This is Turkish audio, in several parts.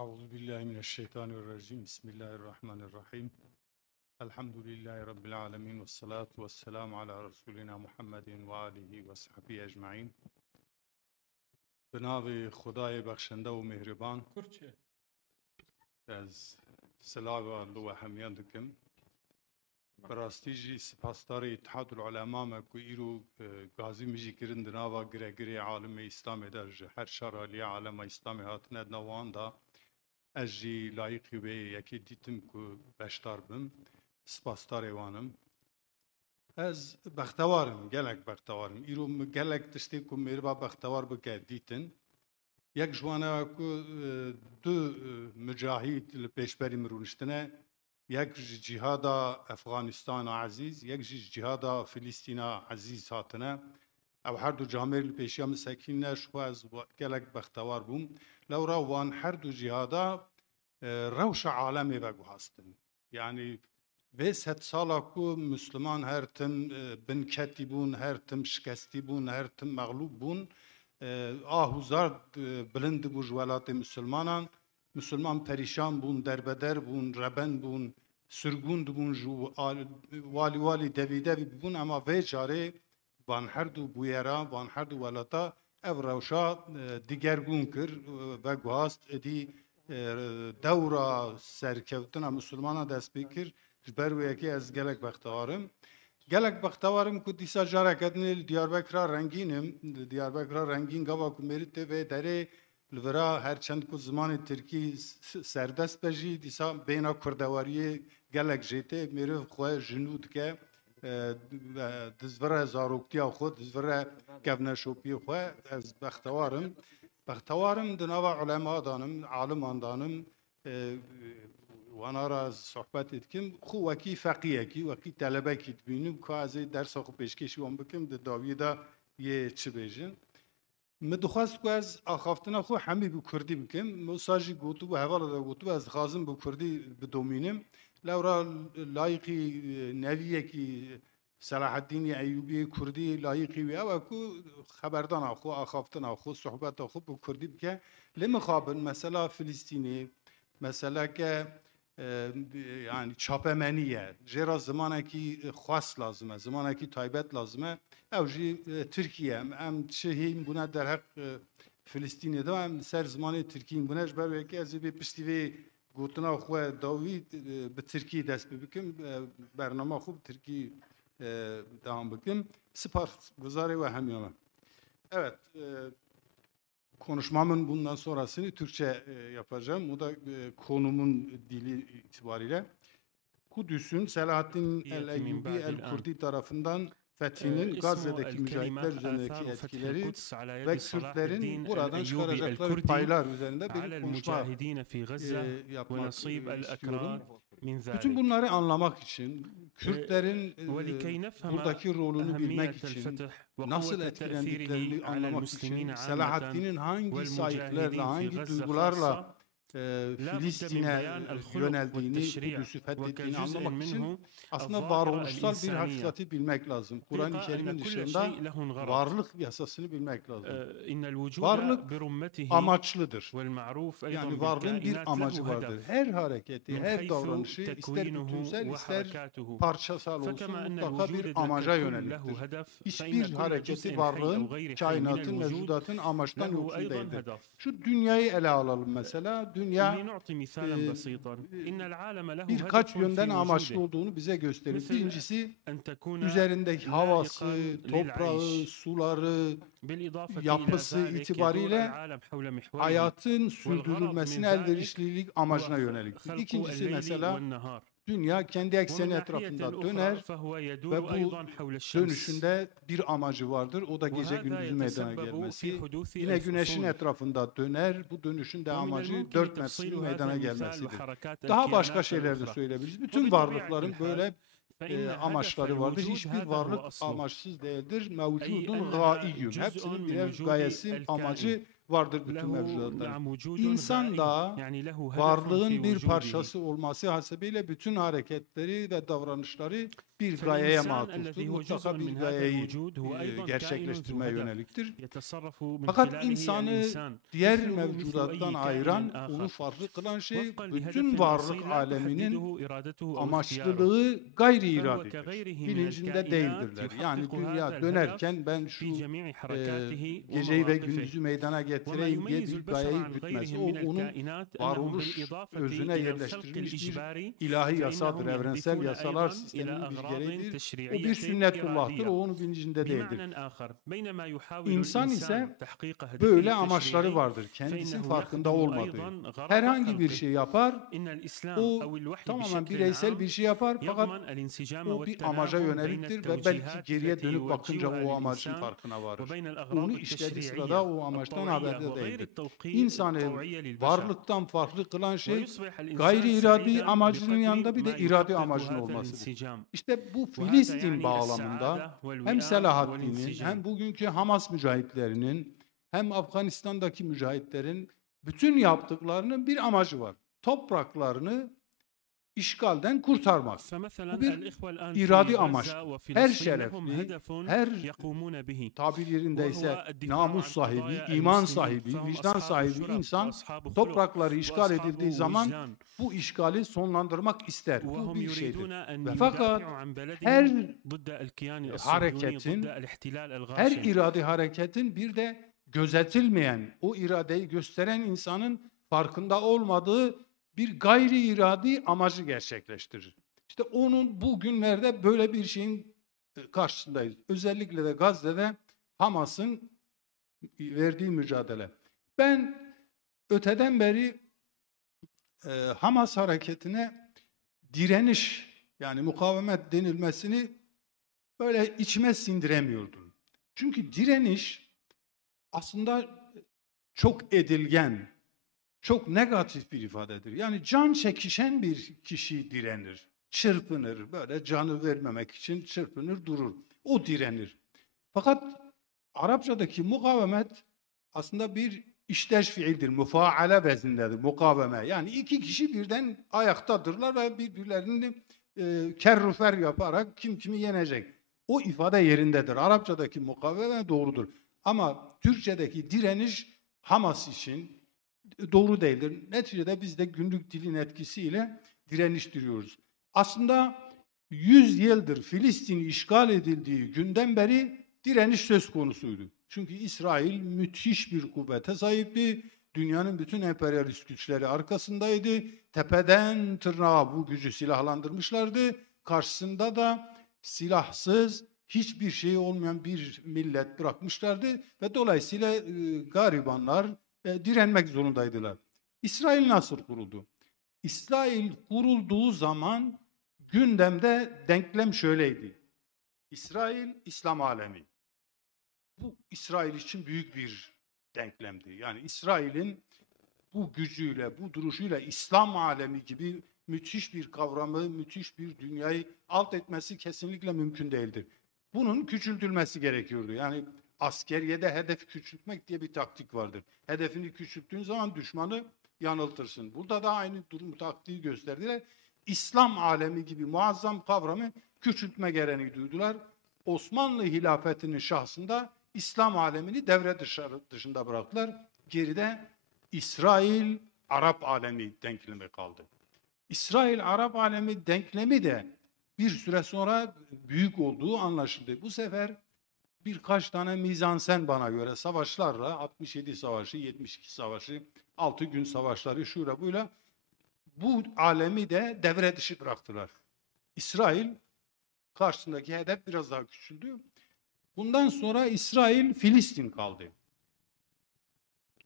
Euzubillahimineşşeytanirracim. Bismillahirrahmanirrahim. Elhamdülillahi Rabbil alemin. Vessalatu vesselamu ala Resulina Muhammedin ve alihi ve sahbihi ecma'in. Binavi Xudayê bexşende û mihriban. Ez silava li we hemiyan dikim. Bi rastî jî spasdarê İttihadul Ulema me ku îro gazî min jî kirin di nava giregirê alimê İslamê de ji her şaraliya alema İslamê hatine di nava wan da ez jî layıqî wê yekê dîtim ku beşdar bim. Spasdarê wan im. Ez bextewarim, gelek bextewarim. Îro gelek tiştê ku mêrva bextewar bike dîtin. Yek ji wan e ku du mücahîd li pêşberî min rûniştine. Yek ji cihada Efganistana ezîz, yek ji cihada Filîstîna ezîz hatine. Ew her du camêr li pêşiya min sekîn ne, ji xwe ez gelek bextewar bûm. Lewra wan her du cihada rewşa alemê veguhastin. Yani vê sed sala ku Müslüman her tim binketî bûn, her tim şikestî bûn, her tim meğlûb bûn, ahuzar bilind bû ji welatê Müslümanan. Müslüman perişan bûn, derbeder bûn, reben bûn, sürgûn dibûn ji walî devî bûn, ama vê carê van her du bûyera, van her du welata ev rewşa digergûn kir ve guhast êdî dewra serkevtina Müslümanan dest pê kir. Ji ber wê yekê ez gelek bextewarim. Gelek bextewarim ku dîsa carek edinê li Diyarbekira rengînim. Diyarbekira rengîn gava ku mêrî tê vê derê li vira herçend ku zimanê Tirkî serdest be jî dîsa bêhna kurdewariyê gelek jê tê mêriv xwe jinû dike. Dizvire zaroktiya xwe, dizvire kevneşopiyê xwe. Ez bextewarim. Bextewarim di nava ulema danim, aliman danim. Wana ra sohbet etkim. Xu wekî feqîyekî, wekî telebekî dibînim ku ez ê dersa xwe pêşkêşî wan bikim di dawiyê de yê çi bêjin. Me dixwast ku ez axaftina xwe hemî bi Kurdî bikim. Wisa jî gotûbû, hevala de gotûbû ez dixwazim bi Kurdî bidomînim. Lewra layıqî neviyekî Selahaddînê Eyyûbî Kurdî layıqî wê ew e ku xeberdana xwe, axaftina xwe, sohbeta xwe bi Kurdî bike. Lê mixabin mesela Filîstînê, meseleke yani çapemeniye, jêra zimanekî xwas lazım e, zimanekî taybet lazım e. Ew jî Tirkiye, em çi hîn bûne derheq Filîstînê de em ser zimanê Tirkî bûne ji ber wê yekê ez ê vê piştî vê gotina xwe dawî bi Tirkî dest pê bikim, bername xwe bi Tirkî devam bikim. Sipasguzarê we hemûyan me. Evet, konuşmamın bundan sonrasını Türkçe yapacağım. O da konumun dili itibariyle. Kudüs'ün Selahaddin el-Eyyubi el-Kurdi tarafından fethinin Gazze'deki mücahitler üzerindeki etkileri ve Kürtlerin buradan çıkaracakları paylar üzerinde bir konuşma yapmak istiyorum. Bütün bunları anlamak için, Kürtlerin buradaki rolünü bilmek için, nasıl etkilendiklerini anlamak için, Selahaddin'in hangi sayıklarla, hangi duygularla Filistin'e yöneldiğini, Kudüs'ü fethettiğini anlamak için aslında varoluşsal bir hakikati bilmek lazım. Kur'an-ı Kerim'in dışında varlık yasasını bilmek lazım. Varlık amaçlıdır. Yani varlığın bir amacı vardır. Her hareketi, her davranışı ister bütünsel ister parçasal olsun mutlaka bir amaca yöneliktir. Hiçbir hareketi varlığın, kainatın, mevcudatın amaçtan yoksun değildir. Şu dünyayı ele alalım mesela. Dünya birkaç yönden amaçlı olduğunu bize gösterir. Birincisi üzerindeki havası, toprağı, suları, yapısı itibariyle hayatın sürdürülmesine elverişlilik amacına yöneliktir. İkincisi mesela dünya kendi ekseni etrafında döner ve bu dönüşünde bir amacı vardır. O da gece gündüzün meydana gelmesi. Yine güneşin etrafında döner. Bu dönüşün de amacı dört mevsimin meydana gelmesidir. Daha başka şeyler de söyleyebiliriz. Bütün varlıkların böyle amaçları vardır. Hiçbir varlık amaçsız değildir. Mevcudun gâiyyün. Hepsinin birer gayesi, amacı vardır bütün mevcudatların. İnsan da varlığın bir parçası olması hasebiyle bütün hareketleri ve davranışları bir gayeye matuftur. Mutlaka bir gayeyi gerçekleştirmeye yöneliktir. Fakat insanı diğer mevcudattan ayıran, onu farklı kılan şey bütün varlık aleminin amaçlılığı gayri iradidir. Bilincinde değildirler. Yani dünya dönerken ben şu geceyi ve gündüzü meydana getireyim diye bir gayeyi gütmez. O onun varoluş özüne yerleştirilmiş bir ilahi yasadır. Evrensel yasalar sisteminin bir gereğidir. O bir sünnetullah'tır. O onun bilincinde değildir. İnsan ise böyle amaçları vardır. Kendisi farkında olmadığı. Herhangi bir şey yapar. O tamamen bireysel bir şey yapar. Fakat o bir amaca yöneliktir ve belki geriye dönüp bakınca o amacın farkına varır. Onu işlediği sırada o amaçtan haberde değildir. İnsanı varlıktan farklı kılan şey gayri iradi amacının yanında bir de iradi amacının olmasıdır. İşte bu Filistin bağlamında hem Selahaddin'in hem bugünkü Hamas mücahitlerinin hem Afganistan'daki mücahitlerin bütün yaptıklarının bir amacı var. Topraklarını işgalden kurtarmak. Bu bir iradi amaç. Her şerefli, her tabir yerindeyse namus sahibi, iman sahibi, vicdan sahibi insan toprakları işgal edildiği zaman bu işgali sonlandırmak ister. Bu bir şeydir. Ve fakat her hareketin, her iradi hareketin bir de gözetilmeyen, o iradeyi gösteren insanın farkında olmadığı bir gayri iradi amacı gerçekleştirir. İşte onun bugünlerde böyle bir şeyin karşısındayız. Özellikle de Gazze'de Hamas'ın verdiği mücadele. Ben öteden beri Hamas hareketine direniş, yani mukavemet denilmesini böyle içime sindiremiyordum. Çünkü direniş aslında çok edilgen, çok negatif bir ifadedir. Yani can çekişen bir kişi direnir, çırpınır, böyle canı vermemek için çırpınır durur. O direnir. Fakat Arapçadaki mukavemet aslında bir işteş fiildir, müfaale vezindedir, mukaveme. Yani iki kişi birden ayaktadırlar ve birbirlerini kerrufer yaparak kim kimi yenecek. O ifade yerindedir. Arapçadaki mukaveme doğrudur. Ama Türkçedeki direniş Hamas için doğru değildir. Neticede biz de günlük dilin etkisiyle direniş diyoruz. Aslında 100 yıldır Filistin işgal edildiği günden beri direniş söz konusuydu. Çünkü İsrail müthiş bir kuvvete sahipti. Dünyanın bütün emperyalist güçleri arkasındaydı. Tepeden tırnağa bu gücü silahlandırmışlardı. Karşısında da silahsız, hiçbir şey olmayan bir millet bırakmışlardı ve dolayısıyla garibanlar direnmek zorundaydılar. İsrail nasıl kuruldu? İsrail kurulduğu zaman gündemde denklem şöyleydi. İsrail, İslam alemi. Bu İsrail için büyük bir denklemdi. Yani İsrail'in bu gücüyle, bu duruşuyla İslam alemi gibi müthiş bir kavramı, müthiş bir dünyayı alt etmesi kesinlikle mümkün değildir. Bunun küçültülmesi gerekiyordu. Yani askeriyede hedef küçültmek diye bir taktik vardır. Hedefini küçülttüğün zaman düşmanı yanıltırsın. Burada da aynı durum taktiği gösterdiler. İslam alemi gibi muazzam kavramı küçültme gereği duydular. Osmanlı hilafetinin şahsında İslam alemini devre dışında bıraktılar. Geride İsrail, Arap alemi denklemi kaldı. İsrail, Arap alemi denklemi de bir süre sonra büyük olduğu anlaşıldı. Bu sefer birkaç tane mizansen bana göre savaşlarla 67 savaşı, 72 savaşı, 6 gün savaşları şuyla buyla bu alemi de devre dışı bıraktılar. İsrail karşısındaki hedef biraz daha küçüldü. Bundan sonra İsrail, Filistin kaldı.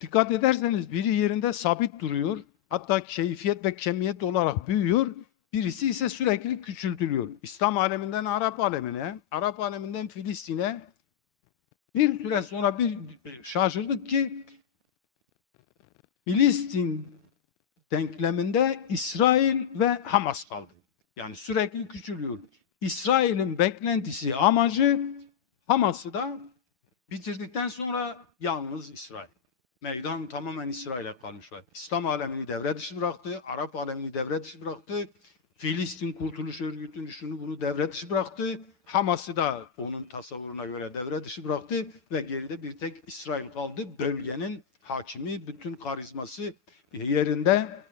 Dikkat ederseniz biri yerinde sabit duruyor. Hatta keyfiyet ve kemiyet olarak büyüyor. Birisi ise sürekli küçültülüyor. İslam aleminden Arap alemine, Arap aleminden Filistin'e bir süre sonra bir şaşırdık ki Filistin denkleminde İsrail ve Hamas kaldı. Yani sürekli küçülüyor. İsrail'in beklentisi, amacı Hamas'ı da bitirdikten sonra yalnız İsrail. Meydan tamamen İsrail'e kalmış var. İslam alemini devre dışı bıraktı, Arap alemini devre dışı bıraktı. Filistin Kurtuluş Örgütü'nü şunu bunu devre dışı bıraktı. Hamas'ı da onun tasavvuruna göre devre dışı bıraktı ve geride bir tek İsrail kaldı. Bölgenin hakimi, bütün karizması yerinde,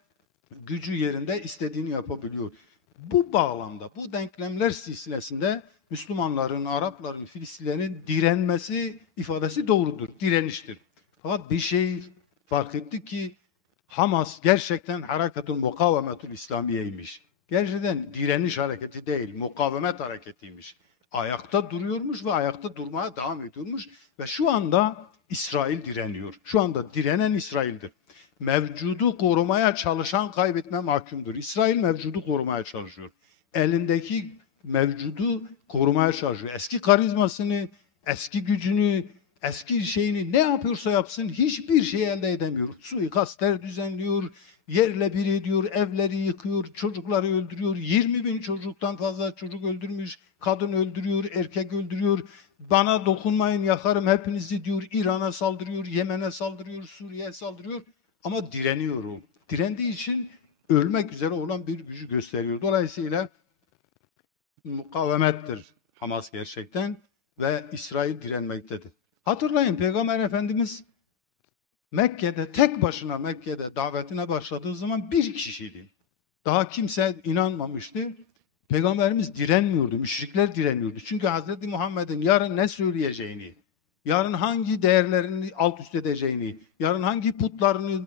gücü yerinde, istediğini yapabiliyor. Bu bağlamda, bu denklemler silsilesinde Müslümanların, Arapların, Filistinlerin direnmesi ifadesi doğrudur, direniştir. Fakat bir şey fark ettik ki Hamas gerçekten harekatun mukavemetul İslamiye'ymiş. Gerçekten direniş hareketi değil, mukavemet hareketiymiş. Ayakta duruyormuş ve ayakta durmaya devam ediyormuş. Ve şu anda İsrail direniyor. Şu anda direnen İsrail'dir. Mevcudu korumaya çalışan kaybetme mahkumdur. İsrail mevcudu korumaya çalışıyor. Elindeki mevcudu korumaya çalışıyor. Eski karizmasını, eski gücünü, eski şeyini ne yapıyorsa yapsın hiçbir şey elde edemiyor. Suikastler düzenliyor, yerle bir ediyor, evleri yıkıyor, çocukları öldürüyor. 20 bin çocuktan fazla çocuk öldürmüş, kadın öldürüyor, erkek öldürüyor. Bana dokunmayın yakarım hepinizi diyor. İran'a saldırıyor, Yemen'e saldırıyor, Suriye'ye saldırıyor. Ama direniyor o. Direndiği için ölmek üzere olan bir gücü gösteriyor. Dolayısıyla mukavemettir Hamas gerçekten ve İsrail direnmektedir. Hatırlayın Peygamber Efendimiz Mekke'de tek başına Mekke'de davetine başladığı zaman bir kişiydi. Daha kimse inanmamıştı. Peygamberimiz direnmiyordu, müşrikler direniyordu. Çünkü Hz. Muhammed'in yarın ne söyleyeceğini, yarın hangi değerlerini alt üst edeceğini, yarın hangi putlarını,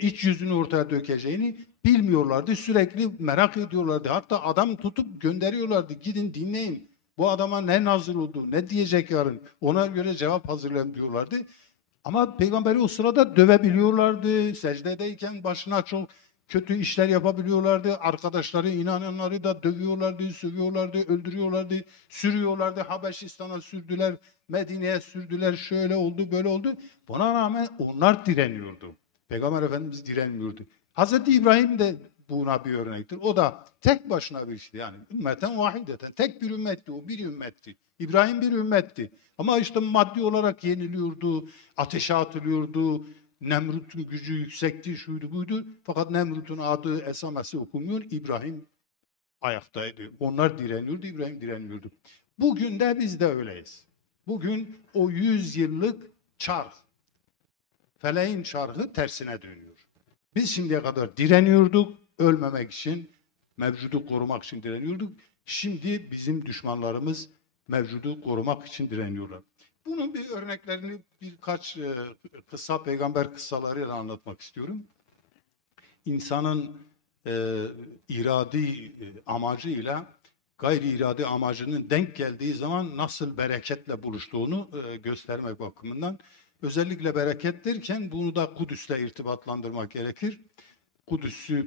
iç yüzünü ortaya dökeceğini bilmiyorlardı. Sürekli merak ediyorlardı. Hatta adam tutup gönderiyorlardı. Gidin dinleyin. Bu adama ne nazır oldu, ne diyecek yarın? Ona göre cevap hazırlayın diyorlardı. Ama peygamberi o sırada dövebiliyorlardı. Secdedeyken başına çok kötü işler yapabiliyorlardı. Arkadaşları, inananları da dövüyorlardı, sövüyorlardı, öldürüyorlardı, sürüyorlardı. Habeşistan'a sürdüler, Medine'ye sürdüler. Şöyle oldu, böyle oldu. Buna rağmen onlar direniyordu. Peygamber Efendimiz direnmiyordu. Hazreti İbrahim de buna bir örnektir. O da tek başına bir şeydi. Yani ümmeten vahideten. Tek bir ümmetti. O bir ümmetti. İbrahim bir ümmetti. Ama işte maddi olarak yeniliyordu, ateşe atılıyordu. Nemrut'un gücü yüksekti, şuydu buydu. Fakat Nemrut'un adı esamesi okunmuyor. İbrahim ayaktaydı. Onlar direniyordu, İbrahim direnmiyordu. Bugün de biz de öyleyiz. Bugün o 100 yıllık çark, feleğin çarkı tersine dönüyor. Biz şimdiye kadar direniyorduk, ölmemek için, mevcudu korumak için direniyorduk. Şimdi bizim düşmanlarımız mevcudu korumak için direniyorlar. Bunun bir örneklerini birkaç kısa peygamber kıssalarıyla anlatmak istiyorum. İnsanın iradi amacıyla gayri iradi amacının denk geldiği zaman nasıl bereketle buluştuğunu göstermek bakımından. Özellikle bereket derken bunu da Kudüs'le irtibatlandırmak gerekir. Kudüs'ü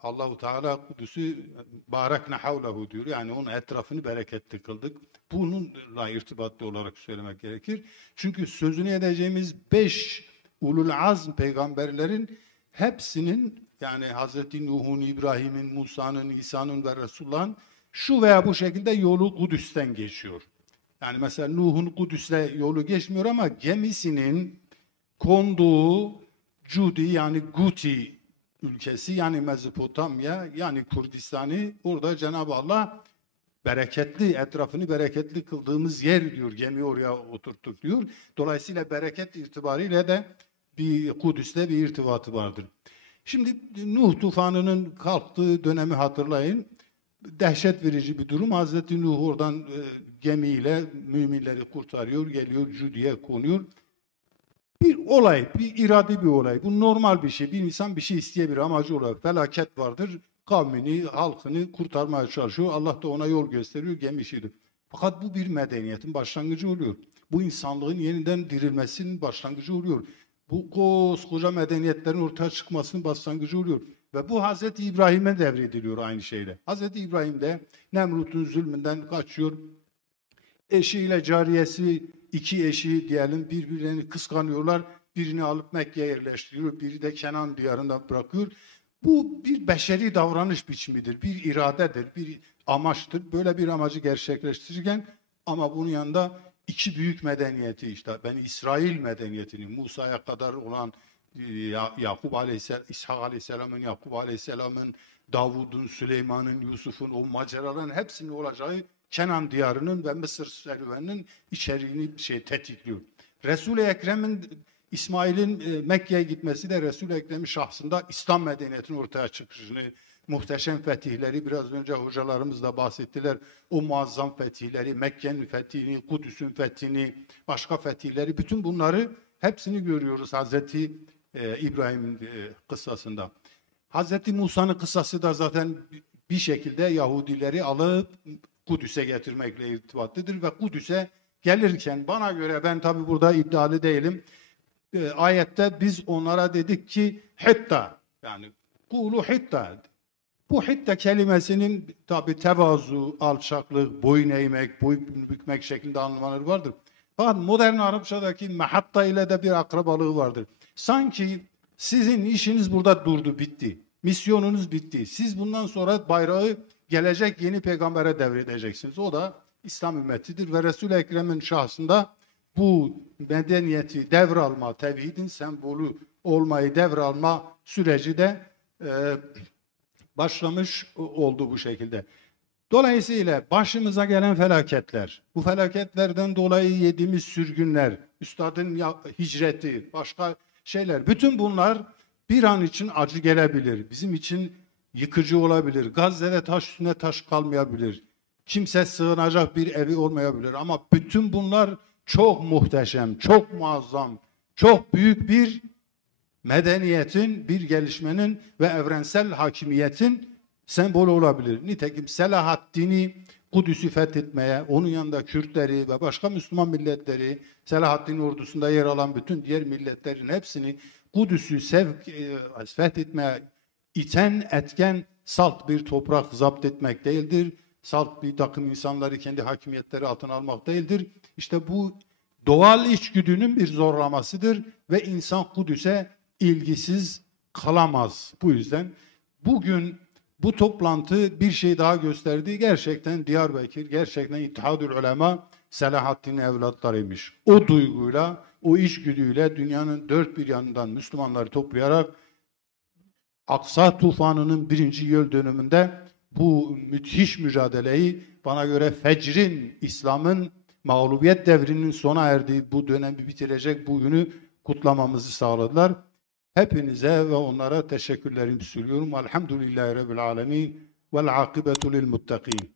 Allahu Teala Kudüs'ü barakne havlehu diyor. Yani onun etrafını bereketli kıldık. Bununla irtibatlı olarak söylemek gerekir. Çünkü sözünü edeceğimiz 5 ulul azm peygamberlerin hepsinin yani Hazreti Nuh'un, İbrahim'in, Musa'nın, İsa'nın ve Resulullah'ın şu veya bu şekilde yolu Kudüs'ten geçiyor. Yani mesela Nuh'un Kudüs'le yolu geçmiyor ama gemisinin konduğu Cudi yani Guti ülkesi yani Mezopotamya yani Kurdistan'ı orada Cenab-ı Allah bereketli, etrafını bereketli kıldığımız yer diyor. Gemi oraya oturttuk diyor. Dolayısıyla bereket itibariyle de bir Kudüs'le bir irtibatı vardır. Şimdi Nuh tufanının kalktığı dönemi hatırlayın. Dehşet verici bir durum. Hazreti Nuh oradan gemiyle müminleri kurtarıyor, geliyor Cudi'ye konuyor. Bir olay, bir iradi bir olay. Bu normal bir şey. Bir insan bir şey isteyebilir, amacı olarak felaket vardır. Kavmini, halkını kurtarmaya çalışıyor. Allah da ona yol gösteriyor, gemi işidir. Fakat bu bir medeniyetin başlangıcı oluyor. Bu insanlığın yeniden dirilmesinin başlangıcı oluyor. Bu koskoca medeniyetlerin ortaya çıkmasının başlangıcı oluyor. Ve bu Hazreti İbrahim'e devrediliyor aynı şeyle. Hazreti İbrahim de Nemrut'un zulmünden kaçıyor. Eşiyle cariyesi, iki eşi diyelim birbirlerini kıskanıyorlar. Birini alıp Mekke'ye yerleştiriyor, biri de Kenan diyarında bırakıyor. Bu bir beşeri davranış biçimidir, bir iradedir, bir amaçtır. Böyle bir amacı gerçekleştirirken ama bunun yanında iki büyük medeniyeti işte ben İsrail medeniyetini Musa'ya kadar olan Yakup Aleyhisselam, İshak Aleyhisselam'ın, Yakup Aleyhisselam'ın, Davud'un, Süleyman'ın, Yusuf'un o maceraların hepsinin olacağı Kenan diyarının ve Mısır serüveninin içeriğini tetikliyor. Resul-i Ekrem'in İsmail'in Mekke'ye gitmesi de Resul-i Ekrem'in şahsında İslam medeniyetinin ortaya çıkışını, muhteşem fetihleri biraz önce hocalarımız da bahsettiler. O muazzam fetihleri, Mekke'nin fethini, Kudüs'ün fethini, başka fetihleri, bütün bunları hepsini görüyoruz Hazreti İbrahim'in kıssasında. Hazreti Musa'nın kıssası da zaten bir şekilde Yahudileri alıp Kudüs'e getirmekle irtibatlıdır ve Kudüs'e gelirken bana göre, ben tabi burada iddialı değilim, ayette biz onlara dedik ki hitta, yani kulu hitta. Bu hitta kelimesinin tabi tevazu, alçaklık, boyun eğmek, boyun bükmek şeklinde anlamaları vardır. Fakat modern Arapçadaki mehatta ile de bir akrabalığı vardır. Sanki sizin işiniz burada durdu, bitti. Misyonunuz bitti. Siz bundan sonra bayrağı gelecek yeni peygambere devredeceksiniz. O da İslam ümmetidir ve Resul-i Ekrem'in şahsında bu medeniyeti devralma, tevhidin sembolü olmayı devralma süreci de başlamış oldu bu şekilde. Dolayısıyla başımıza gelen felaketler, bu felaketlerden dolayı yediğimiz sürgünler, üstadın hicreti, başka şeyler, bütün bunlar bir an için acı gelebilir. Bizim için yıkıcı olabilir. Gazze'de taş üstüne taş kalmayabilir. Kimse sığınacak bir evi olmayabilir. Ama bütün bunlar çok muhteşem, çok muazzam, çok büyük bir medeniyetin, bir gelişmenin ve evrensel hakimiyetin sembolü olabilir. Nitekim Selahaddin'i Kudüs'ü fethetmeye, onun yanında Kürtleri ve başka Müslüman milletleri, Selahaddin ordusunda yer alan bütün diğer milletlerin hepsini Kudüs'ü fethetmeye iten, etken salt bir toprak zapt etmek değildir. Salt bir takım insanları kendi hakimiyetleri altına almak değildir. İşte bu doğal içgüdünün bir zorlamasıdır ve insan Kudüs'e ilgisiz kalamaz. Bu yüzden bugün bu toplantı bir şey daha gösterdi. Gerçekten Diyarbakır, gerçekten İttihadül Ulema Selahaddin'in evlatlarıymış. O duyguyla, o içgüdüyle dünyanın dört bir yanından Müslümanları toplayarak Aksa tufanının 1. yıl dönümünde bu müthiş mücadeleyi, bana göre fecrin, İslam'ın mağlubiyet devrinin sona erdiği bu dönemi bitirecek bu günü kutlamamızı sağladılar. Hepinize ve onlara teşekkürlerimi sunuyorum. Elhamdülillahi Rabbil alemin vel akibetu lil muttakin.